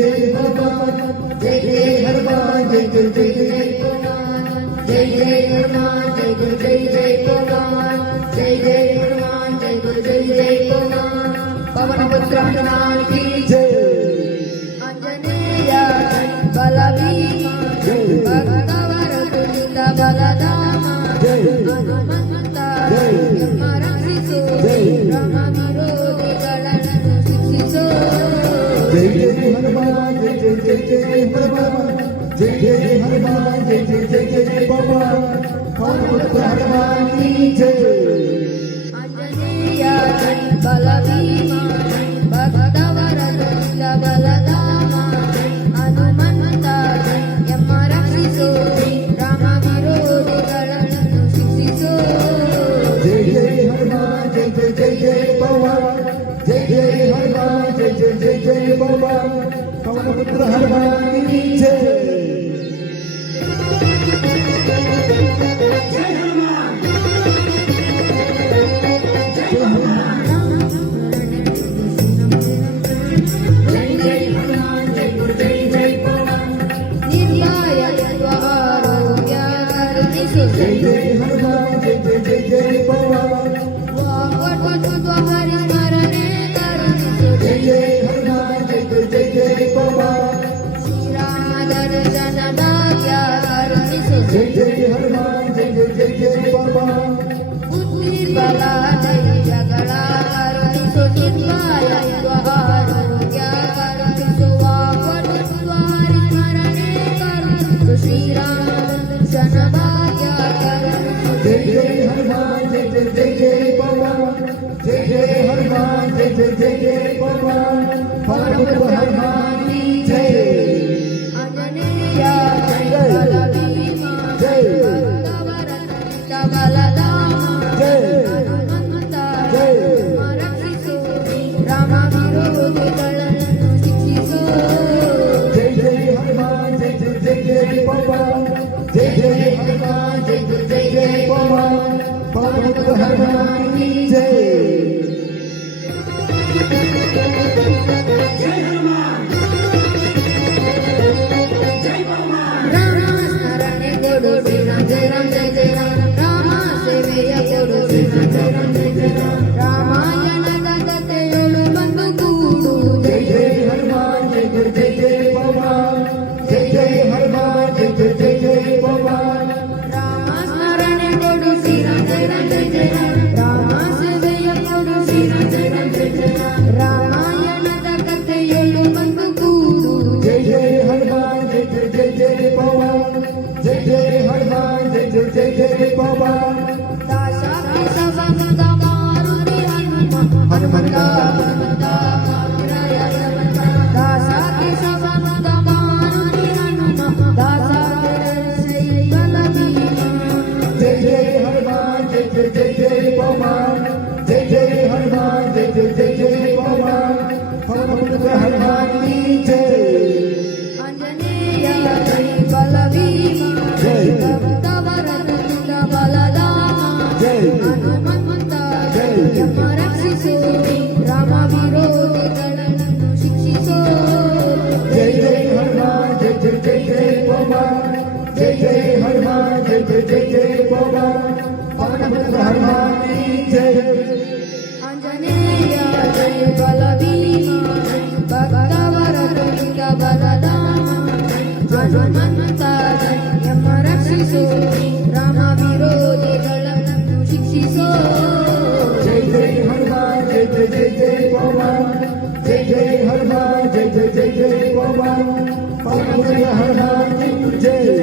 जय हनुमान जय जय हनुमान जय जय जय जय जय जय हनुमान जय जय जय जय हनुमान जय जय हनुमान जय जय जय जय हनुमान पवन पुत्र हनुमान की जय अंजनेया बलभीमा भक्तवर तुलित बलधामा हनुमंता रक्षिसो राम विरोधी गणननु शिक्षिसो जय जय हनुमान जय जय जय जय हनुमान जय जय हनुमान जय जय जय जय बाबा पवन पुत्र हनुमान की जय अंजनेया बलभीमा भक्तवर तुलित बलधामा हनुमंता रक्षिसो राम विरोधी गणननु शिक्षिसो जय जय हनुमान जय जय जय जय बाबा जय जय हनुमान जय जय जय जय बाबा पवन पुत्र हनुमान की जय जय हनुमान जय हनुमान जय जय हनुमान जय जय जय बाबा निर्भय आरोग्यार्थिसो जय जय हनुमान जय जय जय जय बाबा हरि स्मरणे करुणिसो जय जय हनुमान जय जय जय जय बाबा श्री राम दर्शन भाग्य करुणिसो जय जय हनुमान जय जय जय जय बाबा बुद्धि बला जय जगला करुणिसो निर्भय आरोग्य करुणिसो हरि स्मरणे करुणिसो श्री राम दर्शन भाग्य करुणिसो जय जय हनुमान जय जय जय जय बाबा जय जय हनुमान जय जय जय जय बाबा पवन पुत्र हनुमान की जय अंजनेया बलभीमा जय भक्तवर तुलित बलधामा हनुमंता रक्षिसो राम विरोधी गणननु शिक्षिसो जय जय हनुमान जय जय जय जय बाबा जय जय हनुमान जय जय जय जय बाबा पवन पुत्र हनुमान की जय जय हनुमान जय हनुमान राम स्मरणे कोडो श्री राम जय राम जय जय राम राम सेवेय कोडो श्री राम जय राम जय जय राम रामायणದ ಕಥೆಯೊಳು ಬಂದು ಕೂಡು जय जय हनुमान जय जय जय जय बाबा जय जय हनुमान जय जय जय जय बाबा राम स्मरणे कोडो श्री राम जय राम जय जय राम राम सेवेय कोडो श्री राम जय राम जय जय राम रामायणದ ಕಥೆಯೊಳು ಬಂದು ಕೂಡು जय जय हनुमान जय जय जय जय बाबा जय जय हनुमान जय जय जय जय बाबा दाशाके सवंत मारुति हनुमंता मारुराय हनुमंता दाशाके सवंत मारुति हनुमंता दाशाके रक्षै बलभीमा जय जय हनुमान जय जय जय जय बाबा जय जय हनुमान जय जय जय जय बाबा पवन पुत्र हनुमान की जय अंजनेया बलभीमा भक्तवर तुलित बलधामा हनुमंता रक्षिसो राम विरोधी गणननु शिक्षिसो जय जय हनुमान जय जय जय जय बाबा जय जय हनुमान जय जय जय जय बाबा पवन पुत्र हनुमान की जय अंजनेया बलभीमा भक्तवर तुलित बलधामा हनुमंता रक्षिसो राम विरोधी गणननु शिक्षिसो जय जय हनुमान जय जय जय जय बाबा जय जय हनुमान जय जय जय जय बाबा पवन पुत्र हनुमान की जय